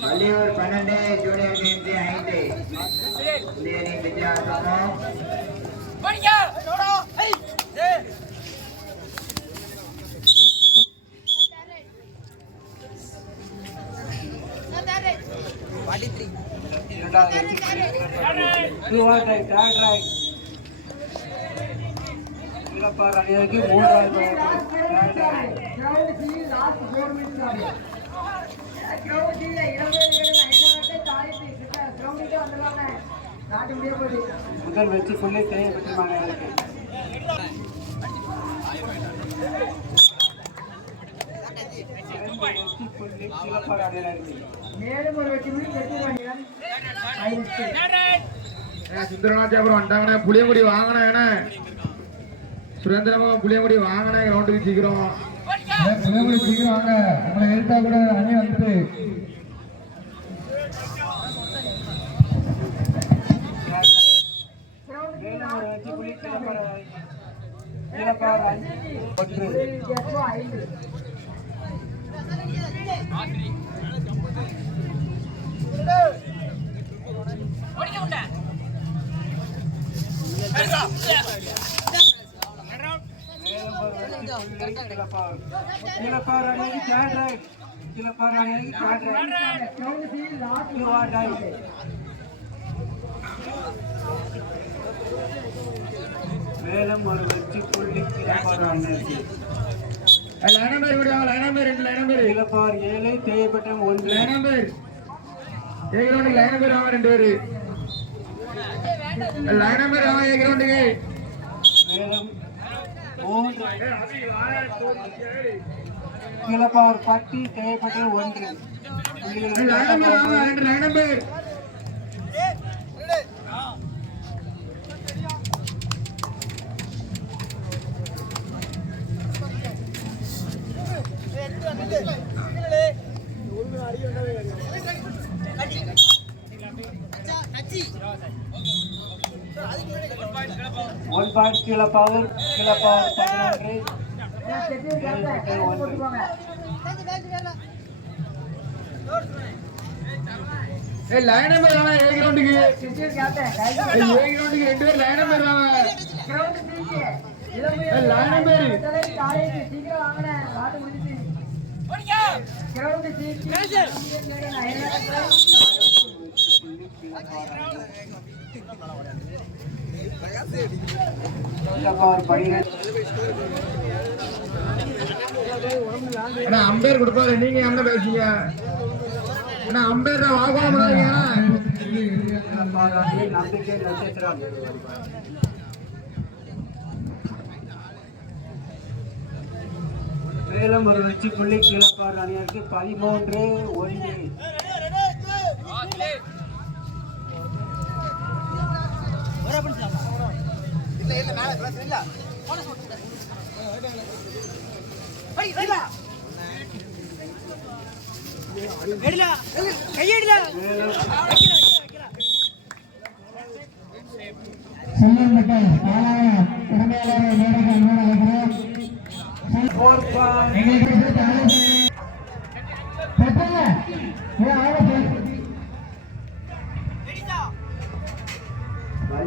வள்ளியூர் பன்னெண்டு ஜூனியர் கேந்தி ஐந்து புள்ளியணி வித்தியாசமும் இரண்டாவது வெற்றி புள்ளி Two are right, third right. முதல் வெற்றி புள்ளி தேவை பெற்ற மேலும் ஒரு வெற்றி புள்ளி சுந்தரநாச்சாபுரம் வந்துட்டாங்கண்ணே புளியங்குடி வாங்கினேண்ணே சுரேந்திரமாக புளியங்குடி வாங்கினே கிரவுண்டுக்கு சீக்கிரம் புளியங்குடி சீக்கிரம் வாங்க உங்களை எழுத்தா கூட அணி வந்துட்டு மேலும் ஒரு வெற்றி புள்ளி கீழப்பாறை கீழப்பாறை ஒன்று மேலும் ஒரு வெற்றி புள்ளி லைனா பேர் லைனா பேர் ரெண்டு லைனா பேர் கீழப்பாறை ஏழு தேவைப்பட்ட ஒன்று. லைனா பேர் ஏ கிரவுண்டுக்கு லைனா பேர் வாங்க ரெண்டு பேர் லைனா பேர் வாங்க ஏ கிரவுண்டுக்கு மேலும் மூன்று கீழப்பாறை பட்டி தேவைப்பட்ட ஒன்று ரெண்டு லைனா பேர் ஒன் பாயிண்ட் கீழப்பாறை கீழப்பாறை பதினொன்று தேவைப்பட்ட ஒன்று லைனா பேர் வாங்க ஏ கிரவுண்டுக்கு ஏ கிரவுண்டுக்கு ரெண்டு பேர் லைனா வாங்க லைனா அண்ணா அம்பேர் கொடுப்பாரு. நீங்க என்ன பேசுங்க அண்ணா அம்பேர் வாகனம் நம்பிக்கை நட்சத்திரம் மேலும் ஒரு வெற்றி புள்ளி கீழப்பாறை அணியருக்கு பதிமூன்று ஒன்று. மூணு மேலும் ஒரு வெற்றி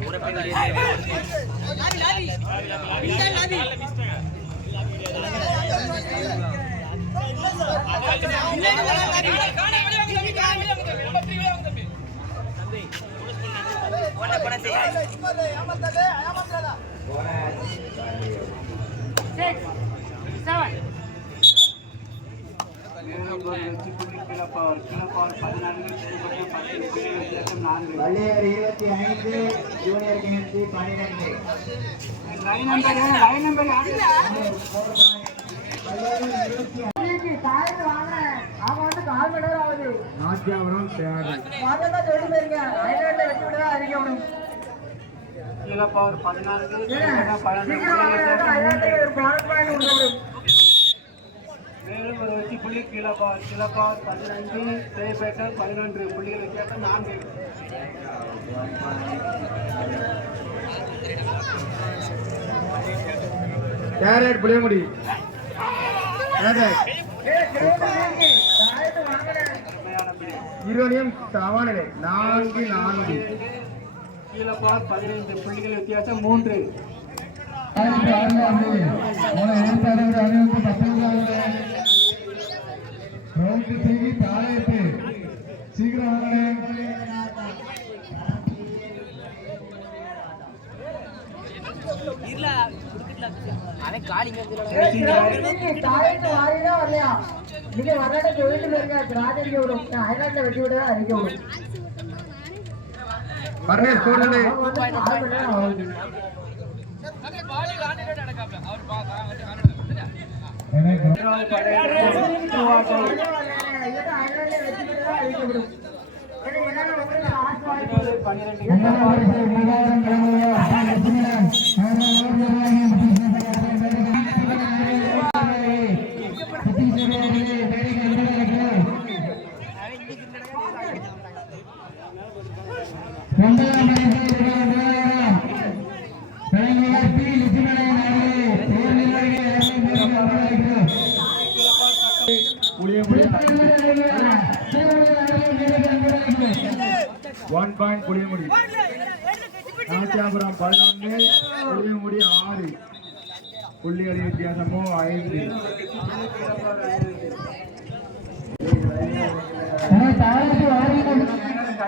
தேவைப்பட்ட நாலு புள்ளி வித்தியாசம் ஏழு தேவைப்பட்ட எட்டு வேலூர் வெற்றி புள்ளி கிளப்பார் கிளப்பார் பதினான்கு திருப்பதி பத்து புள்ளிகள் வித்தியாசம் நான்கு வள்ளியூர் இருபத்தி ஐந்து ஜூனியர் கேஎம்சி பன்னிரெண்டு line number line number Nachiyapuram தேவை கிளப்பார் பதினான்கு வேலூர் ஒரு வெற்றி புள்ளி கிளப்பார் கிளப்பார் பதினஞ்சு தேவைப்பேட்டர் பதினொன்று. புள்ளிகள் வித்தியாசம் நான்கு. கேரட் புளியமுடி கேரட் இருவரையும் சமநிலை. நான்கு நான்கு. கீழப்பார் பதினைந்து புள்ளிகள் வித்தியாசம் மூன்று அவன் காலிங்க நீங்க வராட சொல்லிட்டு பாருங்க ராஜரிக்க விடும் ஐலாண்ட்ல வெட்டி விட அறிக்க விடும் பர்னேஸ் கூடுதல் அவங்க ஏன்னா என்னன்னா ஒன் பாயிண்ட் புளியமுடி நாச்சியாபுரம் பதினொன்று புளியமுடி ஆறு புள்ளிகளின் வித்தியாசமோ ஐந்து.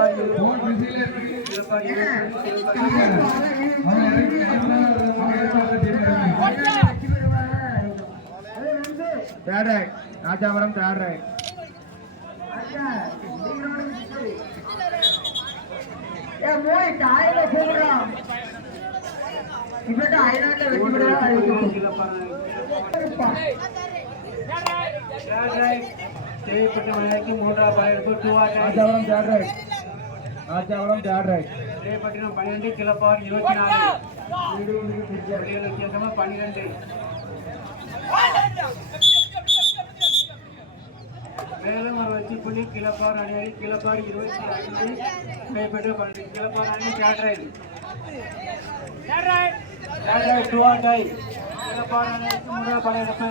கிளப்பார் இருபது தேவைப்படும் பன்னிரெண்டு புள்ளிகள் வித்தியாசம் எட்டு லைன் தாயில கூப்பிடுறான் இப்ப வெட்டி மூன்றாவது to third right Nachiyapuram third right Devaipattinam பன்னிரெண்டு கிளப்பார் இருபத்தி நாலு புள்ளிகள் வித்தியாசமா பன்னிரெண்டு மேலும் ஒரு வெற்றி புள்ளி கிளப்பார் அணியடி கிளப்பார் இருபத்தி ஐந்து தேவைப்பட்ட பன்னெண்டு கிளப்பார் அணி கேட்ரைல் கேட்ரைல் டூ ஆட்டை கிளப்பார் அணிக்கு முதல் படையெடுப்பு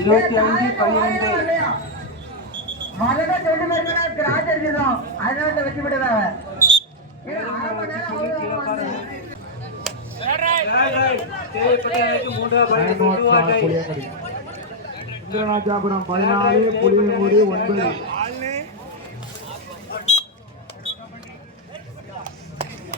இருபத்தி ஐந்து பன்னிரெண்டு மரண ரெண்டு பேருக்கு ராஜ் இருக்குதான் ஐலாண்ட்ல வெட்டி விடுறாங்க அரை மணி தேவைப்பட்ட மூன்றாவது படையெடுப்பு டூ ஆட்டை புளியமுடி இந்திரநாச்சியாபுரம் பதினாலு புளியமுடி ஒன்பது தாய் மேலும் ஒரு வெற்றி புள்ளி கிளப்பார் அணியாச்சு கிளப்பார் எவ்வளவு நேரம்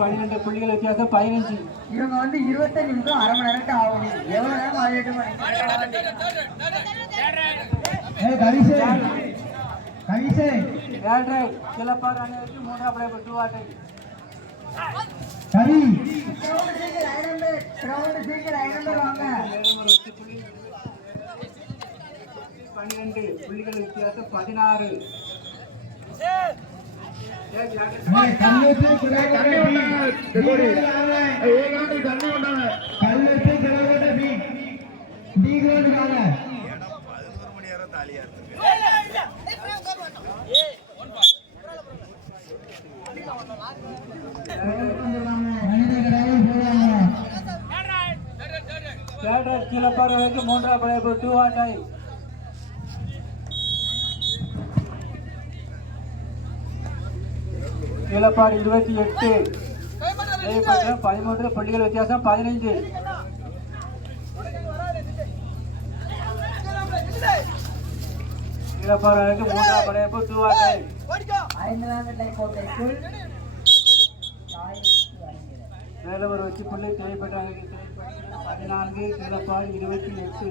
பன்னிரெண்டு புள்ளிகள் வித்தியாசம் பதினஞ்சு. இவங்க வந்து இருபத்தஞ்சு நிமிஷம் அரை மணி நேரம் ஆகும் எவ்வளவு நேரம் ஆகிட்டு ஏழரை கிளப்பார் அணியாச்சு மூன்றாம் படைப்பு டூ ஆட்டை கிரவுண்ட் சீக்கிரம் ஐநம்பர் வாங்க. மேலும் ஒரு வெற்றி புள்ளி பன்னிரெண்டு புள்ளிகள் வித்தியாசம் பதினாறு. மூன்றாம் படைப்பு டூ ஆட் ஆகி கீழப்பாடு இருபத்தி எட்டு. பதிமூன்று புள்ளிகள் வித்தியாசம் பதினைந்து. வரைக்கும் மூன்றாம் இடத்தை கோட்டைக்குள் வேலவர் வச்சு புள்ளி தேவைப்பட்டாங்க பதினான்கு கீழப்பாடு இருபத்தி எட்டு.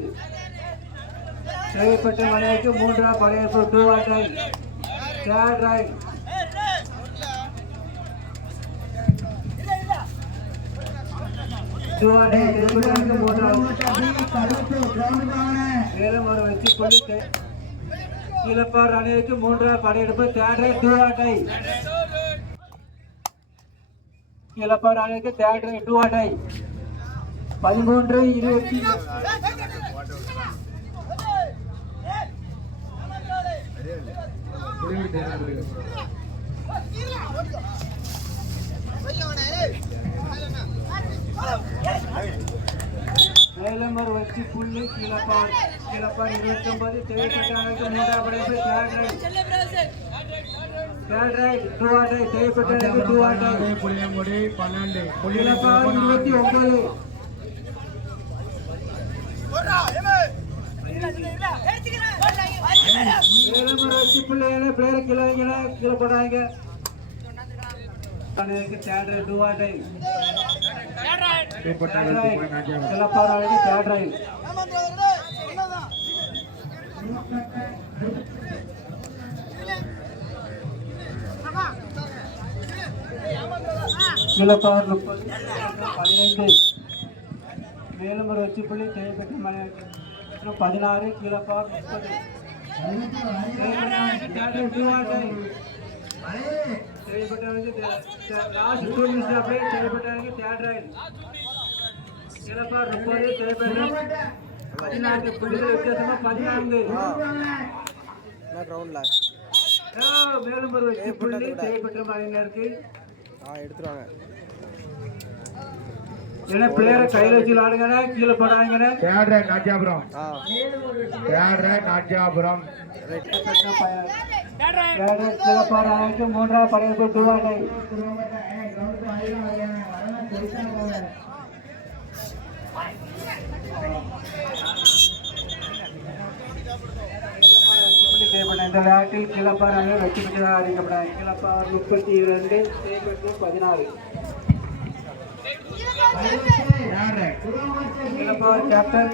தேவைப்பட்ட மணிக்கு மூன்றாம் படையப்பு டூ ஆட் ஆகி தேர்ட் ரைட் டூ ஆட் ஆகி தேவைப்பட்ட மூன்றாம் கல்லெட்டு கிரவுண்ட் கால மேலும் ஒரு வெற்றி புள்ளி கீழப்பாடு அணிக்கு மூன்றாம் படையெடுப்பு தேர்ட் ரைட் டூ ஆட் ஆகி கீழப்பாடு அணிக்கு தேர்ட் ரைட் டூ ஆட் ஆகி பதிமூன்று இருபத்தி மேலும் ஒரு வெற்றி புள்ளி கீழப்பாடு கீழப்பாடு இருபத்தி ஒன்பது தேவைப்பட்ட அணிக்கு மூன்றாம் படையெடுப்பு தேர்ட் ரைட் தேர்ட் ரைட் டூ ஆட் ஆகி தேவைப்பட்ட அணிக்கு டூ ஆட் ஆகி புளியங்குடி பன்னெண்டு கீழப்பாடு இருபத்தி ஒன்பது மேலும் ஒரு வெற்றி புள்ளிகளை பிளேயர் கீழே வைங்கள, கீழே போடாதீங்க அணிக்கு தேர்ட் ரைட் டூ ஆட் ஆகி தேர்ட் ரைட் கீழப்பாடு அணிக்கு தேர்ட் ரைட் கீழப்பாடு முப்பது பதினைந்து மேலும் ஒரு வெற்றி புள்ளி தேவைப்பட்ட மணி பதினாறு கீழப்பாடு முப்பது பதினான்கு புள்ளிகள் வித்தியாசமா பதினான்கு கிரவுண்ட்ல மேலும் ஒரு வெற்றி புள்ளி தேவைப்பட்ட எடுத்துருவாங்க ஏன்னா பிளேயரை கையில் வச்சு விளாடுங்க கீழே போடாங்க தேர்ட் ரைட் நாச்சியாபுரம் ஆ மூன்றாவது படையெடுப்பு இந்த விளையாட்டில் கிளப்பாடு வெற்றி பெற்றதாக அறிவிக்கப்படாது கிளப்பாடு முப்பத்தி இரண்டு பதினாறு கிளப்பாடு கேப்டன்